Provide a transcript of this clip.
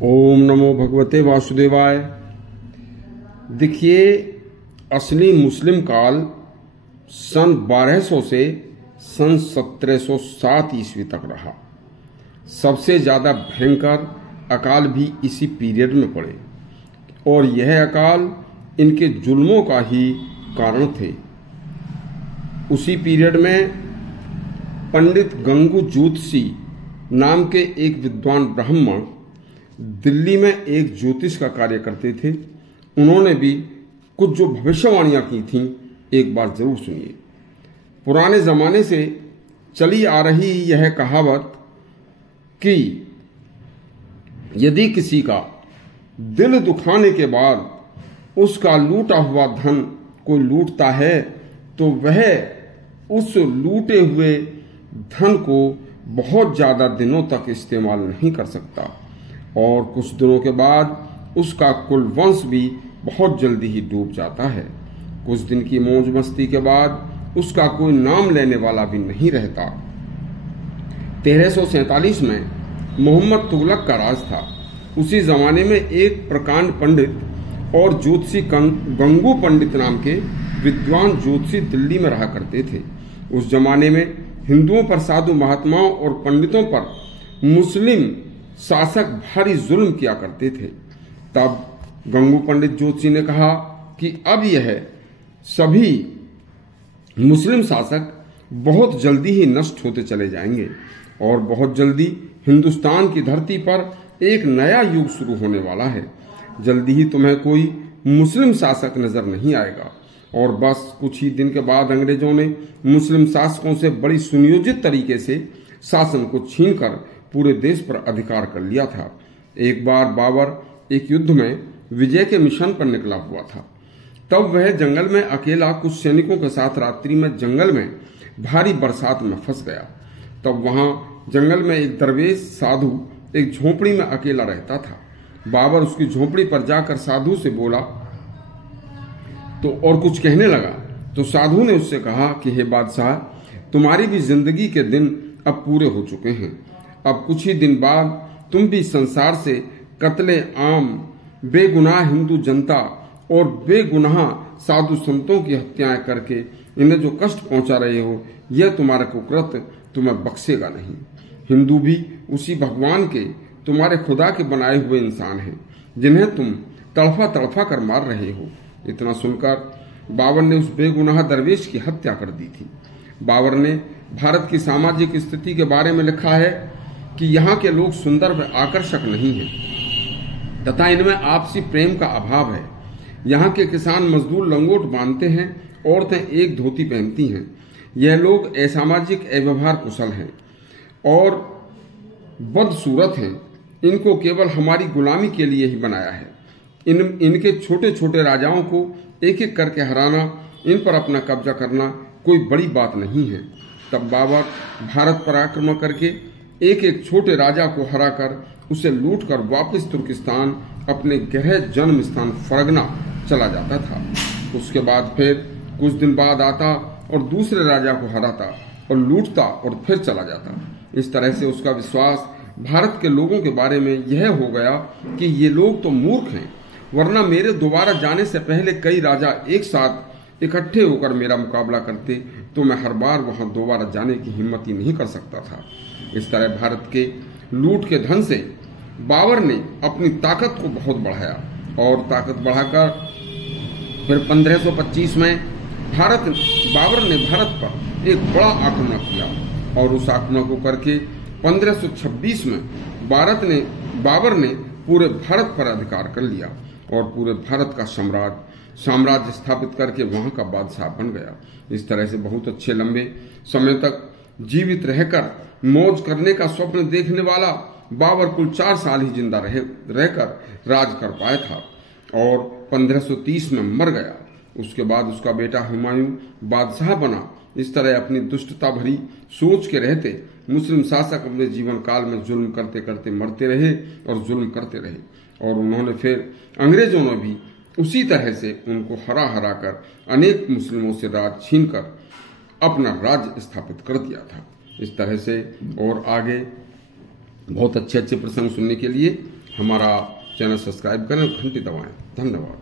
ओम नमो भगवते वासुदेवाय। देखिए, असली मुस्लिम काल सन 1200 से सन 1707 ईस्वी तक रहा। सबसे ज्यादा भयंकर अकाल भी इसी पीरियड में पड़े और यह अकाल इनके जुल्मों का ही कारण थे। उसी पीरियड में पंडित गंगू ज्योतिषी नाम के एक विद्वान ब्राह्मण दिल्ली में एक ज्योतिष का कार्य करते थे। उन्होंने भी कुछ जो भविष्यवाणियां की थीं एक बार जरूर सुनिए। पुराने जमाने से चली आ रही यह कहावत कि यदि किसी का दिल दुखाने के बाद उसका लूटा हुआ धन कोई लूटता है तो वह उस लूटे हुए धन को बहुत ज्यादा दिनों तक इस्तेमाल नहीं कर सकता और कुछ दिनों के बाद उसका कुल वंश भी बहुत जल्दी ही डूब जाता है। कुछ दिन की मौज मस्ती के बाद उसका कोई नाम लेने वाला भी नहीं रहता। 1347 में मोहम्मद तुगलक का राज था। उसी जमाने में एक प्रकांड पंडित और ज्योतिषी गंगू पंडित नाम के विद्वान ज्योतिषी दिल्ली में रहा करते थे। उस जमाने में हिंदुओं पर साधु महात्माओं और पंडितों पर मुस्लिम शासक भारी जुल्म किया करते थे। तब गंगू पंडित ज्योतिषी ने कहा कि अब यह सभी मुस्लिम शासक बहुत जल्दी ही नष्ट होते चले जाएंगे और बहुत जल्दी हिंदुस्तान की धरती पर एक नया युग शुरू होने वाला है। जल्दी ही तुम्हें कोई मुस्लिम शासक नजर नहीं आएगा और बस कुछ ही दिन के बाद अंग्रेजों ने मुस्लिम शासकों से बड़ी सुनियोजित तरीके से शासन को छीनकर पूरे देश पर अधिकार कर लिया था। एक बार बाबर एक युद्ध में विजय के मिशन पर निकला हुआ था। तब वह जंगल में अकेला कुछ सैनिकों के साथ रात्रि में जंगल में भारी बरसात में फंस गया। तब वहां जंगल में एक दरवेश साधु एक झोपड़ी में अकेला रहता था। बाबर उसकी झोपड़ी पर जाकर साधु से बोला तो और कुछ कहने लगा तो साधु ने उससे कहा कि हे बादशाह, तुम्हारी भी जिंदगी के दिन अब पूरे हो चुके हैं। अब कुछ ही दिन बाद तुम भी संसार से कत्ले आम बेगुनाह हिंदू जनता और बेगुनाह साधु संतों की हत्याएं करके इन्हें जो कष्ट पहुंचा रहे हो, यह तुम्हारा कुकृत्य तुम्हें बख्शेगा नहीं। हिंदू भी उसी भगवान के तुम्हारे खुदा के बनाए हुए इंसान हैं जिन्हें तुम तड़फा तड़फा कर मार रहे हो। इतना सुनकर बाबर ने उस बेगुनाह दरवेश की हत्या कर दी थी। बाबर ने भारत की सामाजिक स्थिति के बारे में लिखा है कि यहाँ के लोग सुंदर व आकर्षक नहीं हैं तथा इनमें आपसी प्रेम का अभाव है। यहाँ के किसान मजदूर लंगोट बांधते हैं, औरतें एक धोती पहनती हैं। यह लोग असामाजिक अव्यवहार कुशल हैं और बदसूरत हैं। इनको केवल हमारी गुलामी के लिए ही बनाया है। इनके छोटे छोटे राजाओं को एक एक करके हराना, इन पर अपना कब्जा करना कोई बड़ी बात नहीं है। तब बाबर भारत पर आक्रमण करके एक एक छोटे राजा को हराकर उसे लूटकर वापस तुर्किस्तान अपने गृह जन्म स्थान फरगना चला जाता था। उसके बाद फिर कुछ दिन बाद आता और दूसरे राजा को हराता और लूटता और फिर चला जाता। इस तरह से उसका विश्वास भारत के लोगों के बारे में यह हो गया कि ये लोग तो मूर्ख हैं, वरना मेरे दोबारा जाने से पहले कई राजा एक साथ इकट्ठे होकर मेरा मुकाबला करते तो मैं हर बार वहां दोबारा जाने की हिम्मत ही नहीं कर सकता था। इस तरह भारत के लूट के धन से बाबर ने अपनी ताकत को बहुत बढ़ाया और ताकत बढ़ाकर फिर 1525 में बाबर ने भारत पर एक बड़ा आक्रमण किया और उस आक्रमण को करके 1526 में बाबर ने पूरे भारत पर अधिकार कर लिया और पूरे भारत का साम्राज्य स्थापित करके वहां का बादशाह बन गया। इस तरह से बहुत अच्छे लंबे समय तक जीवित रहकर मौज करने का स्वप्न देखने वाला बाबर कुल 4 साल ही जिंदा रहकर राज कर पाया था और 1530 में मर गया। उसके बाद उसका बेटा हुमायूं बादशाह बना। इस तरह अपनी दुष्टता भरी सोच के रहते मुस्लिम शासक अपने जीवन काल में जुल्म करते करते मरते रहे और जुल्म करते रहे और उन्होंने फिर अंग्रेजों ने भी उसी तरह से उनको हरा हरा कर अनेक मुस्लिमों से राज छीनकर अपना राज्य स्थापित कर दिया था। इस तरह से और आगे बहुत अच्छे अच्छे प्रसंग सुनने के लिए हमारा चैनल सब्सक्राइब करें और घंटी दबाएं। धन्यवाद।